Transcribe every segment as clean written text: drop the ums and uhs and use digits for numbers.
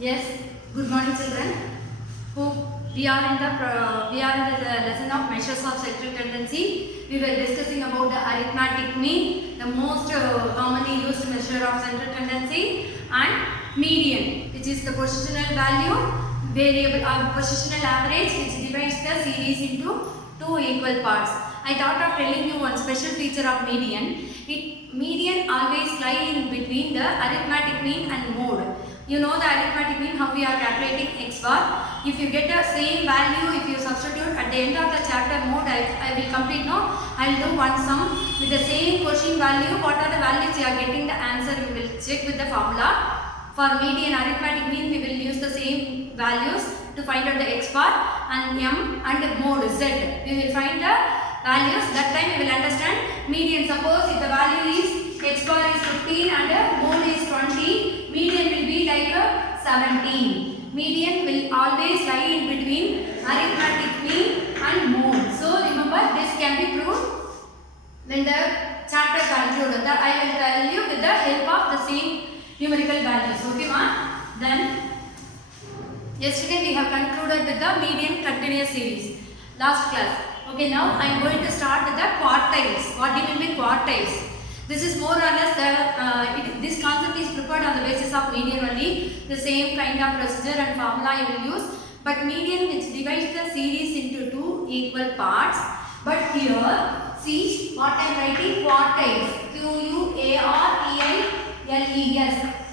Yes, good morning children. Hope we are in the lesson of measures of sexual tendency. We were discussing about the arithmetic mean, the most commonly used measure of sexual tendency, and median, which is the positional value, variable positional average, which divides the series into two equal parts. I thought of telling you one special feature of median. Median always lie in between the arithmetic mean and mode. You know the arithmetic mean, how we are calculating x bar. If you get the same value, if you substitute at the end of the chapter mode, I will complete now. I will do one sum with the same quotient value. What are the values you are getting the answer, we will check with the formula. For median arithmetic mean, we will use the same values to find out the x bar and m and mode z. We will find the values. That time we will understand median. Suppose if the value is x bar is 15 and mode is 20, median will be like 17. Median will always lie in between arithmetic mean and mode. So remember, this can be proved when the chapter concludes. I will tell you with the help of the same numerical values. Okay, ma? Then yesterday we have concluded with the median continuous series. Last class. Okay, now I am going to start with the quartiles. What do you mean by quartiles? This is more or less this concept is prepared on the basis of median only. The same kind of procedure and formula you will use. But median, which divides the series into two equal parts. But here, see what I am writing, quartiles. Q-U-A-R-T-I-L-E-S.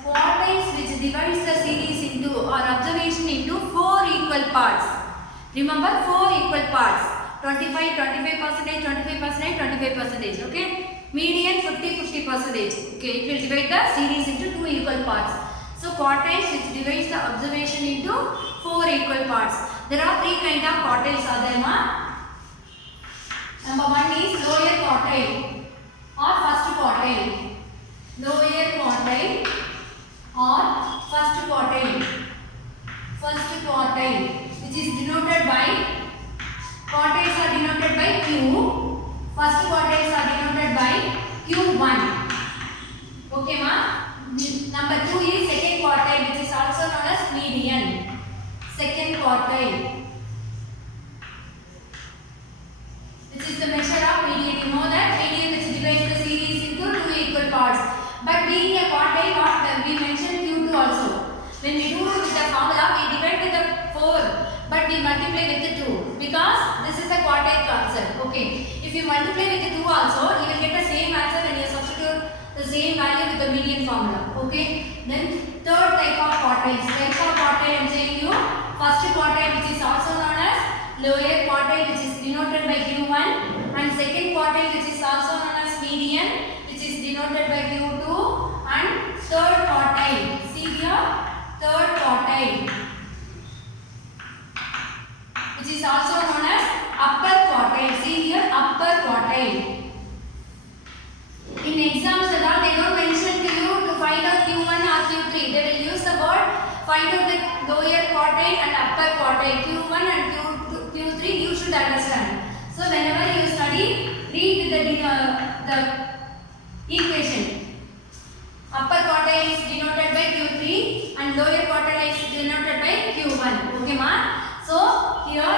Quartiles, which divides the series into or observation into four equal parts. Remember, four equal parts. 25%, 25%, 25%. Okay. Median 50%. Okay, it will divide the series into two equal parts. So quartiles, which divides the observation into four equal parts. There are three kinds of quartiles are there, ma? Number one is lower quartile or first quartile. Lower quartile or first quartile. First quartile, which is denoted by, quartiles are denoted by Q. First quartiles are denoted by Q1. Okay, ma? Number 2 is second quartile, which is also known as median. Second quartile, which is the measure of median. You know that median, which divides the series into two equal parts. But being a quartile, we mentioned Q2 also. When we do with the formula, we divide with the 4, but we multiply with the 2 because this is the quartile concept. Okay. If you multiply with the 2 also, you will get the same answer when you substitute the same value with the median formula. Okay. Then third type of quartiles. Type of quartile I am saying you. First quartile, which is also known as lower quartile, which is denoted by Q1, and second quartile, which is also known as median, which is denoted by Q2, and third quartile. See here, third quartile, which is also known as upper quartile. See here, upper quartile. In exams and all, they don't mention to you to find out Q1 or Q3. They will use the word find out the lower quartile and upper quartile. Q1 and Q3 you should understand. So whenever you study, read with the equation. Upper quartile is denoted by Q3 and lower quartile is denoted by Q1. Okay, ma? So here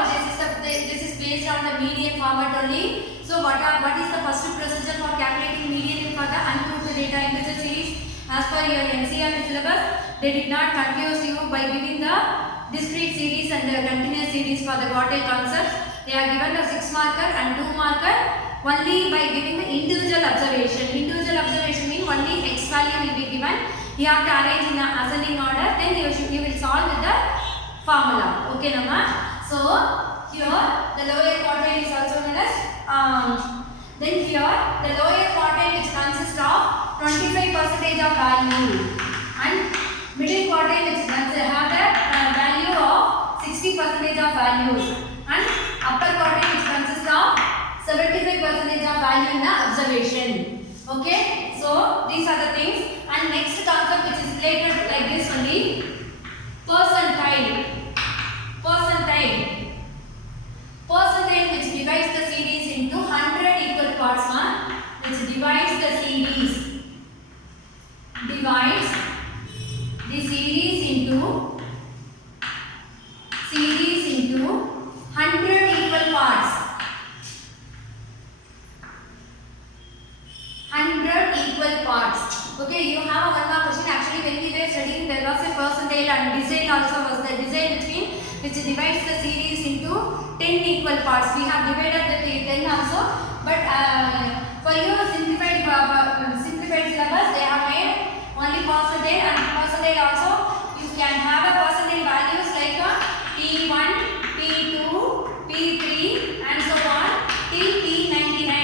this is based on the median format only. So what is the first procedure for calculating median for the ungrouped data integer series? As per your NCERT syllabus, they did not confuse you by giving the discrete series and the continuous series for the quartile concepts. They are given the 6 marker and 2 marker only by giving the individual observation. Individual observation means only x value will be given. You have to arrange in the ascending order. Then you will solve with the formula. Okay, Nama? So here the lower quartile is also known as then here the lower quartile, which consists of 25% of value, and middle quartile, which have the value of 60% of values, and upper quartile, which consists of 75% of value in the observation. Okay, so these are the things. And next concept, which is related like this only, percentile. Percentile, which divides the series into 100 equal parts, which divides the series into scale, and design also was the design which divides the series into 10 equal parts. We have divided the 10 also, but for your simplified syllabus, they have made only percentage, and percentage also you can have a percentage values like P1, P2, P3 and so on till P99.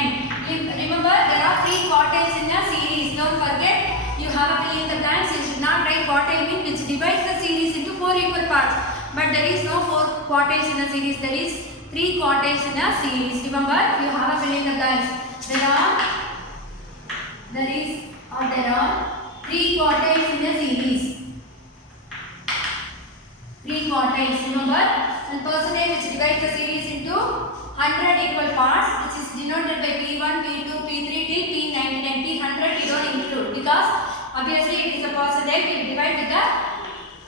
Remember, there are 3 quartiles in a series. Don't forget, you have a fill in the blanks. You should not write quartile mean which divides the series into 4 equal parts. But there is no 4 quartiles in a series. There is 3 quartiles in a series. Remember, you have a fill in the blanks. There are 3 quartiles in a series. 3 quartiles. Remember, and percentage which divides the series into 100 equal parts, which is denoted by P1, P2, P3 till P99. P100 we don't include because obviously it is a percentage. We divide with the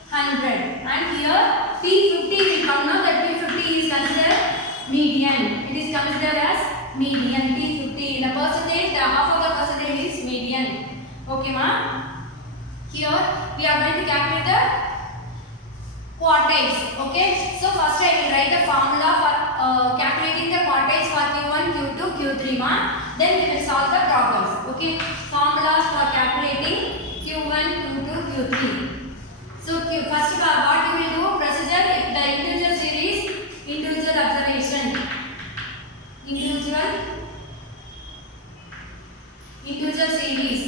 100. And here P50 will come now. That P50 is considered median. It is considered as median. P50 in a percentage, the half of the percentage is median. Okay, ma? Here we are going to calculate the quartiles. Okay, so first I will write the formula for calculating the quartiles for Q1, Q2, Q3, ma. Then we will solve the problems. Okay, formulas for calculating Q1, Q2, Q3. So first of all, what you will do, procedure, the individual series, individual observation, individual series.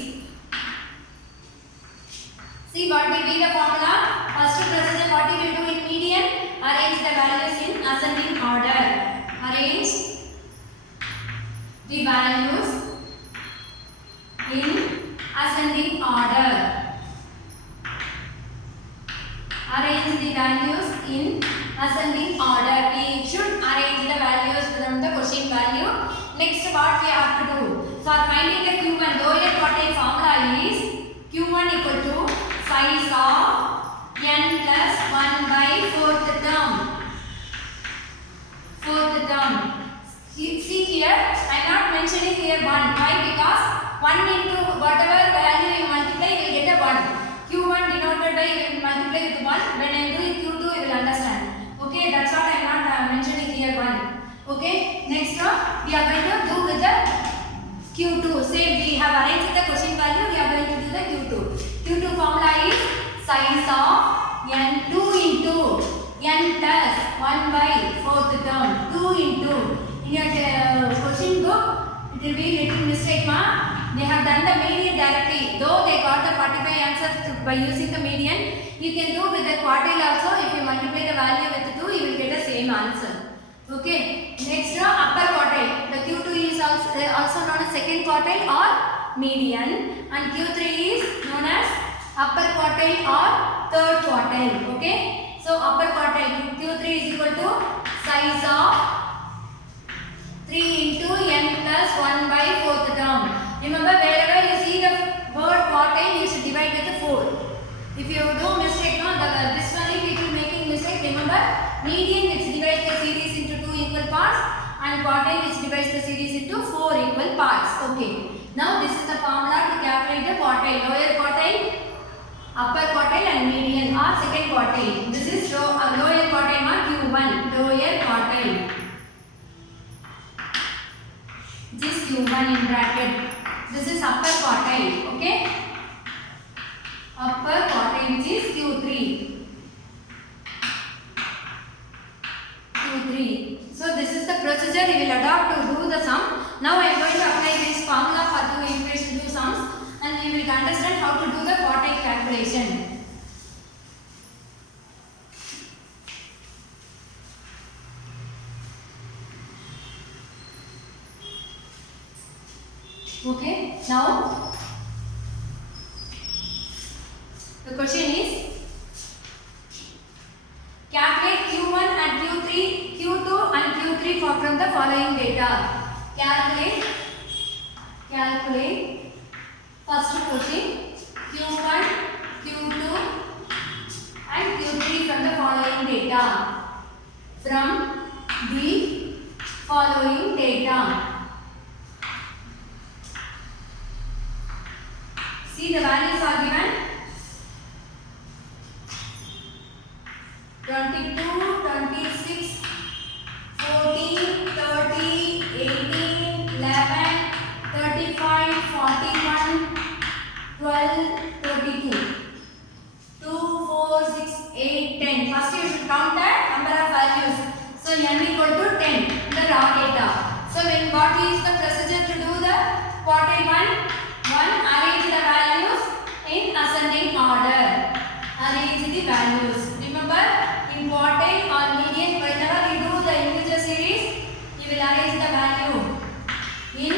See what will be the formula. First procedure, what you will do in median, arrange the values in ascending order. Arrange the values in ascending order. Arrange the values in ascending order. We should arrange the values from the question value. Next, what we have to do? For finding the Q1, lower quartile formula is Q1 equal to size of n plus 1 by 4th term. See here, I am not mentioning here 1. Why? Because 1 into whatever value you multiply, you will get a 1. Q1 denoted by, you will multiply with 1. When I am doing Q2, you will understand. Okay, that's what I am not mentioning here 1. Okay, next we are going to do with the Q2. Same, we have arranged the question value, we are going to do the Q2. Q2 formula is size of n 2 into n plus 1 by 4th term. 2 into, in your question book, it will be little mistake, ma. They have done the median directly. Though they got the 45 answers by using the median, you can do with the quartile also. If you multiply the value with 2, you will get the same answer. Okay. Next, upper quartile. The Q2 is also known as second quartile or median, and Q3 is known as upper quartile or third quartile. Okay. So upper quartile Q3 is equal to size of 3 into n plus 1 by 4th term. Remember, wherever you see the word quartile, you should divide with 4. If you do mistake, no, this one if people making mistake, remember median which divides the series into 2 equal parts and quartile which divides the series into 4 equal parts. Okay. Now this is the formula to calculate the quartile. Lower quartile, upper quartile and median or second quartile. This is lower quartile or Q1, lower quartile. This is Q1 in bracket. This is upper quartile. Okay. Upper quartile which is Q3. So this is the procedure we will adopt to do the sum. Now I am going to apply this formula for two equations to do sums, and we will understand how to do the quartile calculation. Okay, now the question is calculate Q1 and Q3, Q2 and Q3 from the following data. Calculate first question Q1, Q2 and Q3 from the following data. From the following data. See, the values are given. So n equal to 10 the raw data. So when what is the procedure to do the quartile 1 arrange the values in ascending order. Arrange the values. Remember in quartile or median whenever we do the integer series you will arrange the value in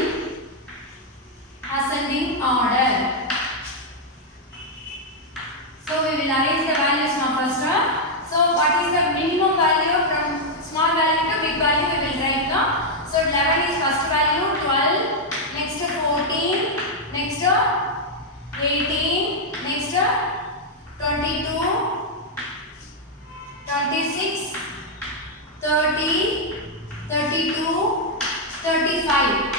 ascending order. So we will arrange the values now first. So what is the minimum value from small value to big value we will write now. So 11 is first value, 12, next 14, next 18, next 22, 26, 30, 32, 35.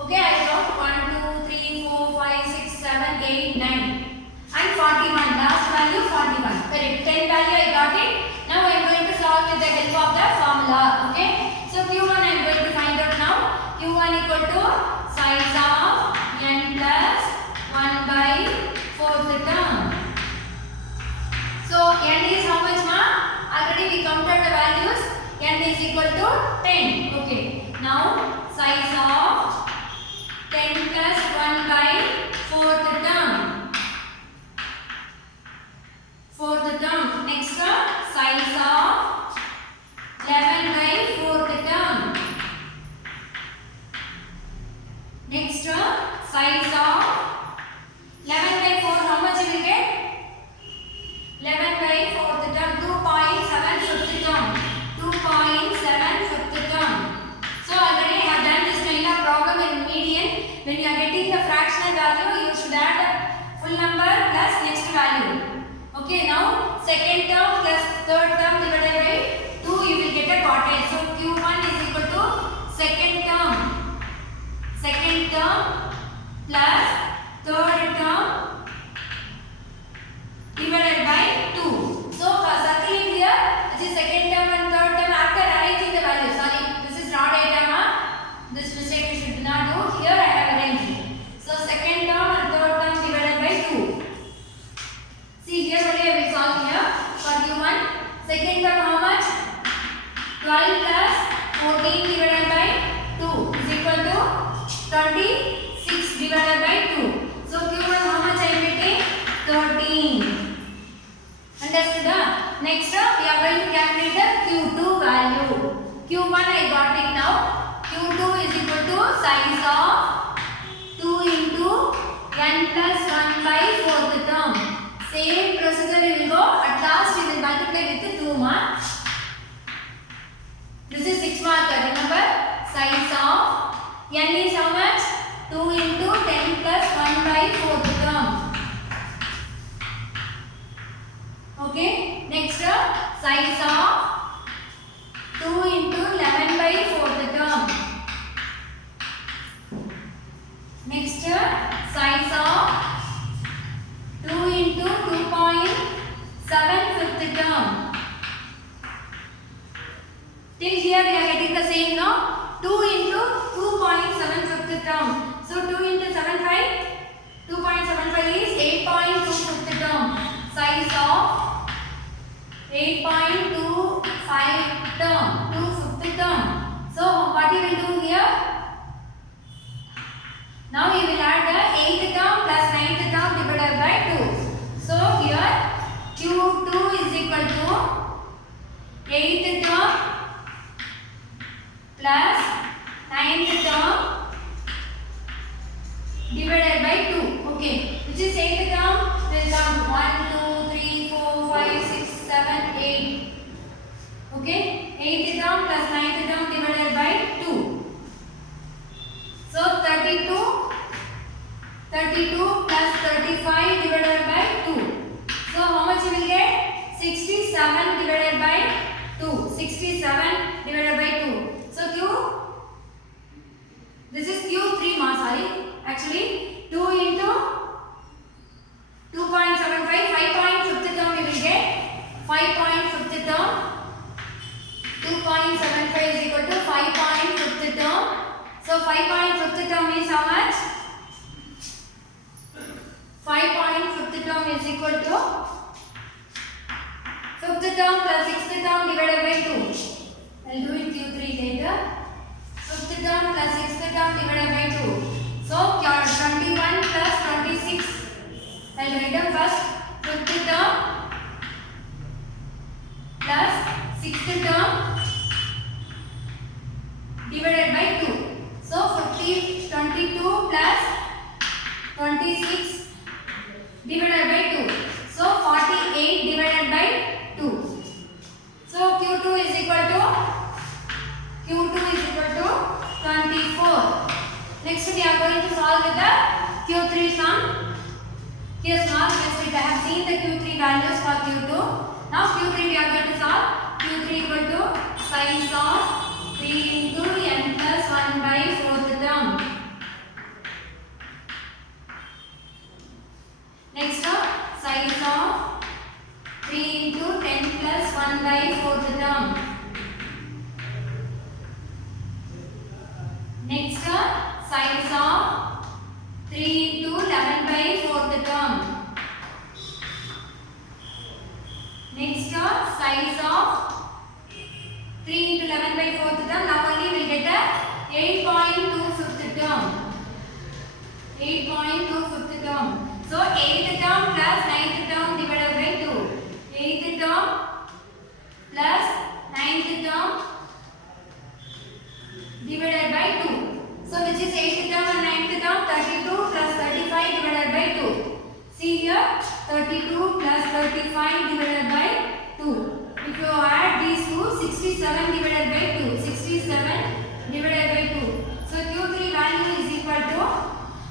Okay, I wrote 1, 2, 3, 4, 5, 6, 7, 8, 9 and 41. Last value 41. Correct. 10 value I got it. Now I am going to solve with the help of the formula. Okay. So Q1 I am going to find out now. Q1 equal to size of n plus 1 by 4th term. So n is how much ma? Already we counted the values. N is equal to 10. Okay. Now size of 10 plus 1 by 4th term. Fourth term. Next size of 11 by 4th term. Next size of 11 by 4. How much you will get? 11 by 4th term. 2.7 fifth term. 2.7 fifth term. So already I have done this kind of problem in median. When you are getting the fractional value, you should add full number plus next value. Okay, now second term plus third term divided by 2 you will get a quartile. So Q1 is equal to second term plus third term divided by 2. So circle it here. This is second term and third term after arranging the values. Sorry, this is raw data. This mistake you should not do. Here I have arranged. So second term and third term divided by 2. See here only I will solve here for Q1. Second term how much? 12 plus 14 divided by 2 is equal to 26 divided by 2. So Q1 how much I am getting? 13. Understood? Next we are going to calculate the Q2 value. Q1 I got it now. Q2 is equal to size of 2 into n plus 1 by 4th term. Same procedure you will go. At last you will multiply with 2 marks. This is 6 marker. Remember size of n is how much? 2 into 10 plus 1 by 4th term. Okay. Next size of 2 into 11 by 4th term. Next size of 2 into 2.7 fifth term. Till here we are getting the same now. 2 into 2.7 fifth term. So 2 into 7.5. 2.75 is 8.2 fifth term. Size of 8.25 term. 2 fifth term. So what you will do here? Now we will add the 8th term plus 9th term divided by 2. So here Q2 is equal to 8th term plus 9th term divided by 2. Okay, which is 8th term will come 1, 2, 3, 4, 5, 6, 7, 8. Okay, 8th term plus 9th term divided by 2. So 32 plus 35 divided by 2. So how much you will get? 67 divided by 2. 67 divided by 2. So this is Q3 ma, sorry. Actually 2 into 2.75, 5.5th term you will get. 5.5th term. 2.75 is equal to 5.5th term. So 5.5th term is how much? 5.5th term is equal to 5th term plus 6th term divided by 2. I'll do it Q3 later. Fifth term plus sixth term divided by 2. So 21 plus 26. I'll write up first. Fifth term plus sixth term divided by 2. So 22 plus 26 divided by 2. So 48 divided by 2. So Q2 is equal to 24. Next we are going to solve with the Q3 sum. Here small mistake, I have seen the Q3 values for Q2. Now Q3 we are going to solve. Q3 equal to sine of 3 into n plus 1 by 4th term. Next sine of 3 into 10 plus 1 by 4th term. Next sine of 3 into 11 by 4th term. Next sine of 3 into 11 by 4th term. Now only we get a 8.2 fifth term. 8.2 fifth term. So 8th term plus 9th term divided by 2. 8th term plus 9th term divided by 2. So which is 8th term and 9th term? 32 plus 35 divided by 2. See here, 32 plus 35 divided by 2. If you add these two, 67 divided by 2. 67 divided by 2. So Q3 value is equal to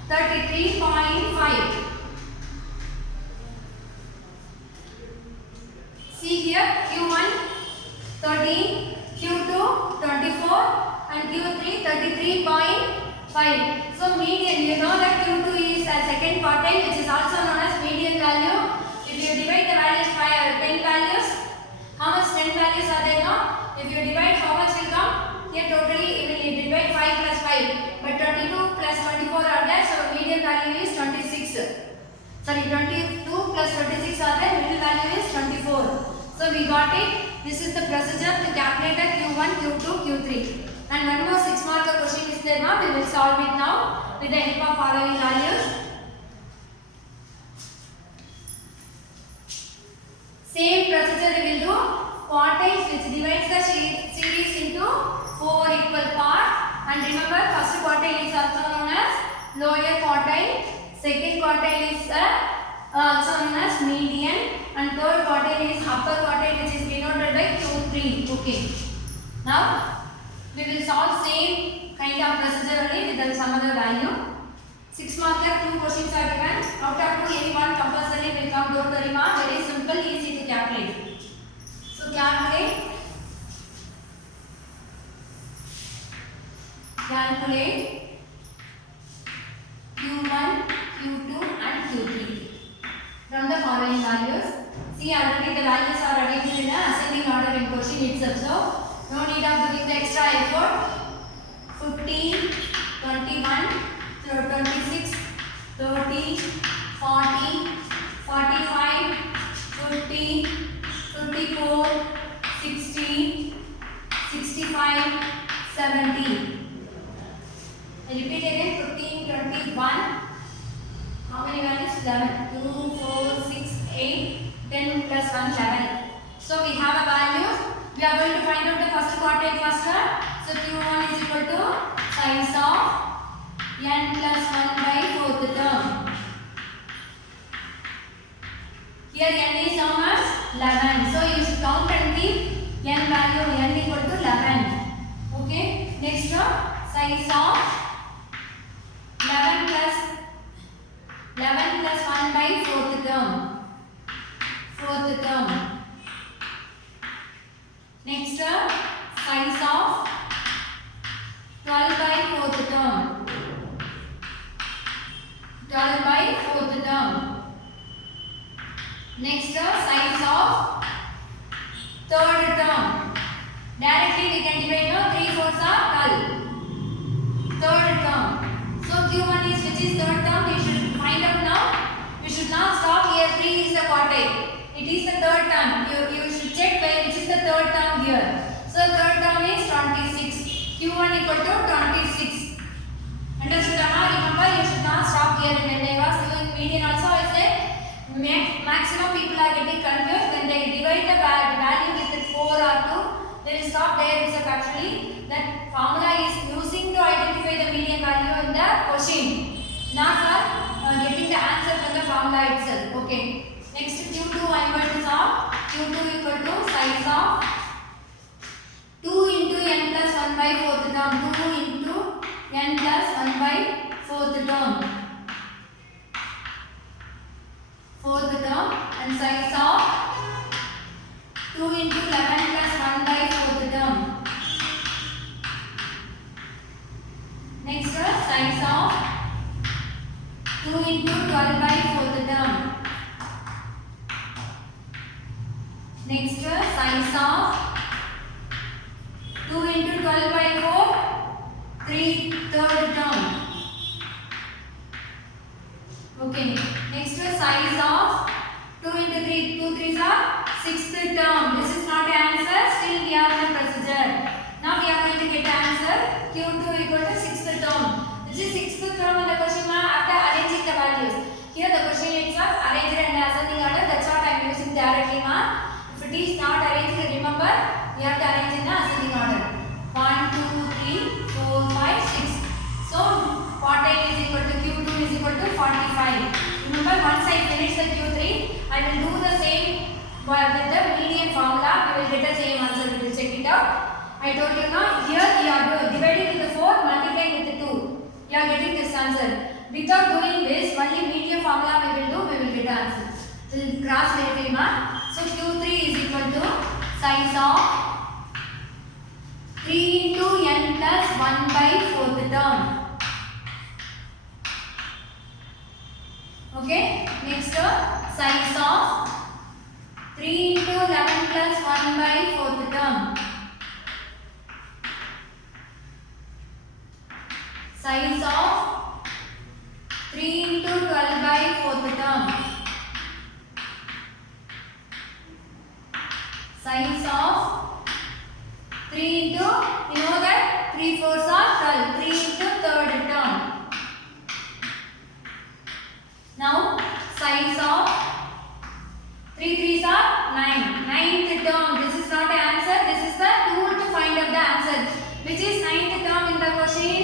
33.5. See here, Q1 13, Q2 24 and Q3 33.5. So median, you know that Q2 is a second quartile, which is also known as median value. If you divide the values by 10 values, how much 10 values are there now? If you divide, how much will come? Here totally you will divide 5 plus 5. But 22 plus 24 are there, so median value is 26. Sorry, 22 plus 26 are there, middle value is 24. So we got it. This is the procedure to calculate the Q1, Q2, Q3. And one more 6 mark question is there now. We will solve it now with the help of following values. Same procedure we will do. Quartiles, which divides the series into 4 equal parts. And remember, first quartile is also known as lower quartile. Second quartile is also known as median. And third quartile is upper quartile, which is denoted by Q3. Okay. Now we will solve same kind of procedure only with some other value. 6 mark there, 2 questions are given. Out of 2, any one compulsory will come. Don't worry, ma. Very simple, easy to calculate. So calculate Q1, Q2 and Q3 from the following values. See, already the values are arranged in a ascending order in question itself. So no need of doing the extra effort. 15, 21, 26, 30, 40, 45, 50, 54, 60, 65, 70. I repeat again, 15, 21. How many values? 11. 2, 4, 6, 8, 10 plus 1, 11. So we have a value. We are going to find out the first quartile first. So Q1 is equal to sine of n plus 1 by 4th term. Here n is how much? 11. So you should count and keep n value n equal to 11. Okay. Next sine of 11 plus 1 by 4th term. 4th term. Next sine of 12 by 4th term. 12 by 4th term. Next sine of 3rd term. Directly we can divide now. 3 fourths are 12. 3rd term. So Q1 is which is 3rd term. We should find out now. We should not stop here. 3 is a quartile. It is the 3rd term. You should check which is the 3rd term here. So 3rd term is Now remember, you should not stop here. When I was doing median also, I said maximum people are getting confused when they divide the value with 4 or 2. They will stop there itself. Actually, that formula is using to identify the median value in the question, not for getting the answer from the formula itself. Okay. Next, Q2 I am going to solve. Q2 equal to size of 2 into n plus 1 by 4th term. 2 into n plus 1 by 4th term. 4th term and size of 2 into 11 plus 1 by 4th term. Next, size of 2 into 12 by 4th term. Next, size of 2 into 12 by 4, 3/3 term. Okay. Next, size of 2 into 3, 2 3s are 6th term. This is not an answer. Still we are in the procedure. Now we are going to get answer. Q2 equal to 6th term. This is 6th term in the question after arranging the values. Here the question itself arranged and ascending order. That's what I am using directly now. If it is not arranged, remember we have to arrange in the ascending order. 1, 2, 3, 4, 5, 6. So quartile is equal to Q2 is equal to 45. Remember, once I finish the Q3, I will do the same with the median formula. We will get the same answer. We will check it out. I told you now. Here we are dividing with the 4, multiplying with the 2. You are getting this answer. Without doing this, only median formula we will do. We will get the answer. We will cross verify. So Q3 is equal to size of 3 into n plus 1 by 4th term. Okay. Next, size of 3 into 11 plus 1 by 4th term. Size of 3 into 12 by 4th term. Size of 3 into, you know that 3 4s are 12. 3 into 3rd term. Now, size of 3 3s are 9. 9th term. This is not an answer. This is the tool to find out the answer. Which is 9th term in the question?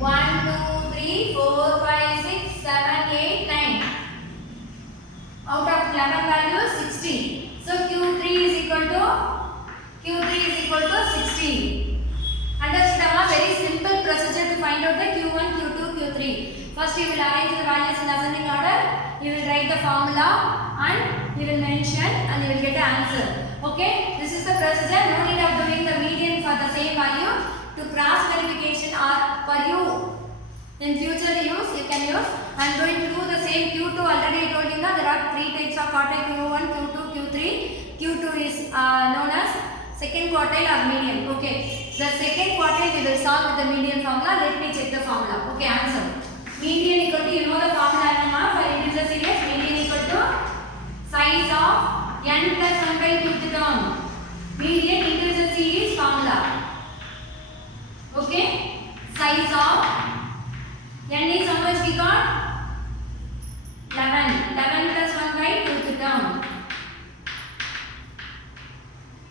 1, 2, 3, 4, 5, 6, 7, 8, 9. Out of 11 values, 60. So Q3 is equal to 60. Understood? A very simple procedure to find out the Q1, Q2, Q3. First you will arrange the values in ascending order. You will write the formula and you will mention and you will get the answer. Okay? This is the procedure. No need of doing the median for the same value. To cross verification or for you in future use, you can use. I am going to do the same Q2. Already I told you now there are 3 types of quartile: Q1, Q2, Q3. Q2 is known as second quartile or median. Okay. The second quartile we will solve with the median formula. Let me check the formula. Okay, answer. Median equal to, you know the formula for integer series. Median equal to size of n plus 1 by 2th term. Median integer series formula. Okay. Size of n is how much we got? 11. 11 plus 1 by 2th term.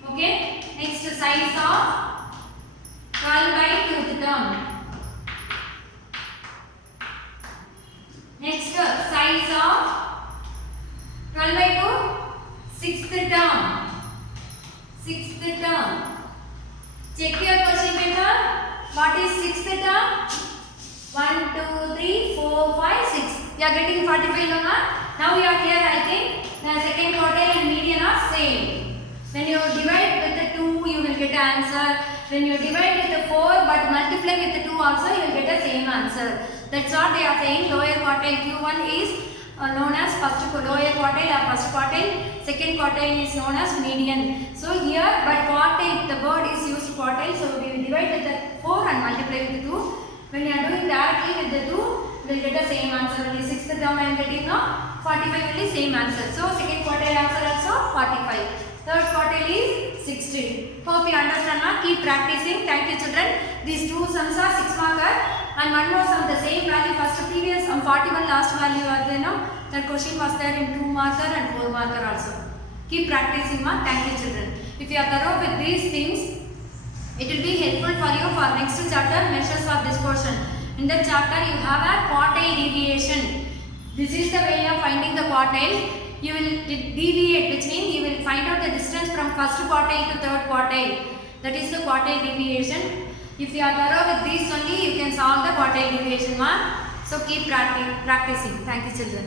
Okay. Next, size of 12 by 2th term. Next, size of 12 by 2, 6th term. 6th term. Check your question paper. What is 6th term? 1, 2, 3, 4, 5, 6. You are getting 45 now. Now you are here. I think the second quartile and median are same. When you divide with the 2, you will get an answer. When you divide with the 4 but multiply with the 2 also, you will get the same answer. That's what they are saying. Lower quartile Q1 is known as first lower quartile or first quartile. Second quartile is known as median. So here, but quartile, the word is used quartile. So we will divide with the 4 and multiply with the 2. When you are doing directly with the 2, you will get the same answer. Only 6th term I am getting now. 45 will be same answer. So second quartile answer also 45. Third quartile is 60. Hope you understand now. Keep practicing. Thank you children. These two sums are 6 marker. and one more sum, the same value, first previous 41 last value was there, no? That question was there in 2 marker and 4 marker also. Keep practicing, ma. Thank you, children. If you are thorough with these things, it will be helpful for you for next chapter, measures of dispersion. In that chapter, you have a quartile deviation. This is the way of finding the quartile. You will deviate, which means you will find out the distance from first quartile to third quartile. That is the quartile deviation. If you are thorough with these only, you can solve the quartile deviation, ma. So keep practicing. Thank you, children.